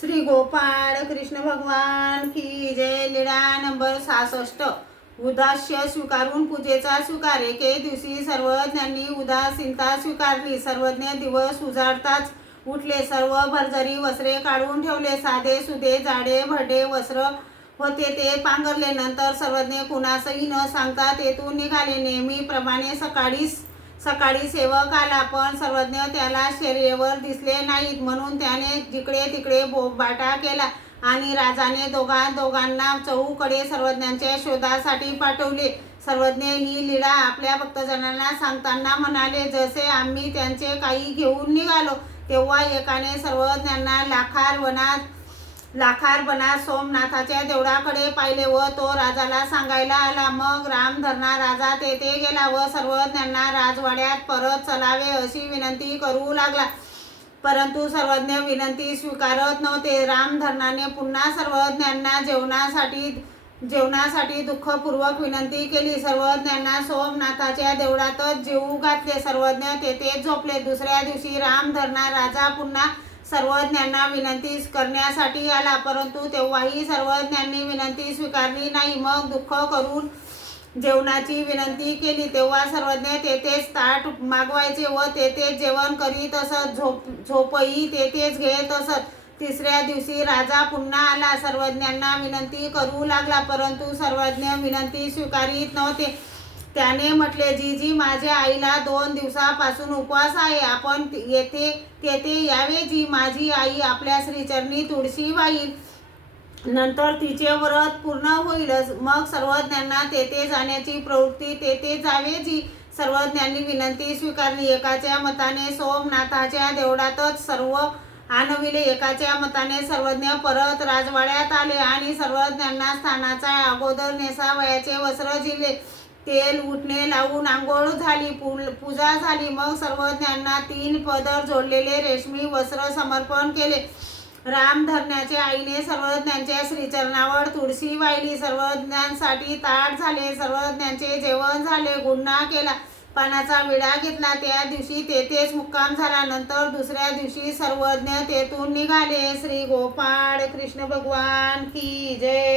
श्री गोपाळ कृष्ण भगवान की जय लीळा नंबर सहासष्ट. उदास्य स्वीकारून पूजेचा स्वीकार. एके दिवशी सर्वज्ञांनी उदासीनता स्वीकारली. सर्वज्ञ दिवस उजाडताच उठले. सर्व भरजरी वस्त्रे काढून ठेवले. साधे सुधे जाडे भरडे वस्त्र होते ते पांघरले. नंतर सर्वज्ञ कुणासही न सांगता तेथून निघाले. नेहमीप्रमाणे सकाळीच सकाळी सेवक आला पण सर्वज्ञ त्याला शरीरेवर दिसले नाहीत म्हणून त्याने जिकडे तिकडे बोबाटा केला आणि राजाने दोघा दोघांना चहूकडे सर्वज्ञांच्या शोधासाठी पाठवले. सर्वज्ञ ही लीळा आपल्या भक्तजनांना सांगताना म्हणाले जसे आम्ही त्यांचे काही घेऊन निघालो तेव्हा एकाने सर्वज्ञांना लाखार वनात लाखार बना सोमनाथाच्या देवळाकडे पाहिले व तो राजाला सांगायला आला. मग रामधरणा राजा तेथे गेला व सर्वज्ञांना राजवाड्यात परत चलावे अशी विनंती करू लागला. परंतु सर्वज्ञ विनंती स्वीकारत नव्हते. रामधरणाने पुन्हा सर्वज्ञांना जेवणासाठी जेवणासाठी दुःखपूर्वक विनंती केली. सर्वज्ञांना सोमनाथाच्या देवळातच जेवू घातले. सर्वज्ञ तेथे झोपले. दुसऱ्या दिवशी रामधरणा राजा पुन्हा सर्वज्ञांना विनंती करण्यासाठी आला परंतु तेव्हाही सर्वज्ञांनी विनंती स्वीकारली नाही. मग दुःख करून जेवणाची विनंती केली. तेव्हा सर्वज्ञ तेथेच ताट मागवायचे व तेथेच जेवण करीत असत. झोप झोपही तेथेच घेत असत. तिसऱ्या दिवशी राजा पुन्हा आला. सर्वज्ञांना विनंती करू लागला परंतु सर्वज्ञ विनंती स्वीकारीत नव्हते. त्याने म्हटले जी जी माझ्या आईला दोन दिवसापासून उपवास आहे. आपण येथे तेथे यावे. जी माझी आई आपल्या श्रीचरणी तुळशी वाईल नंतर तिचे व्रत पूर्ण होईलच मग सर्वज्ञांना तेथे जाण्याची प्रवृत्ती तेथे जावे. जी सर्वज्ञांनी विनंती स्वीकारली. एकाच्या मताने सोमनाथाच्या देवळातच सर्व आणविले एकाच्या मताने सर्वज्ञ परत राजवाड्यात आले आणि सर्वज्ञांना स्थानाचा अगोदर नेसावयाचे वस्त्र जिले तेल उठणे लावून आंघोळ झाली पु- पूजा झाली. मग सर्वज्ञांना तीन पदर जोडलेले रेशमी वस्त्र समर्पण केले. राम धरण्याच्या आईने सर्वज्ञांच्या श्रीचरणावर तुळशी वाहिली. सर्वज्ञांसाठी ताट झाले सर्वज्ञांचे जेवण झाले गुन्हा केला. पानाचा विडा घेतला त्या दिवशी तेथेच मुक्काम झाला. नंतर दुसऱ्या दिवशी सर्वज्ञ तेथून निघाले. श्री गोपाळ कृष्ण भगवान की जय.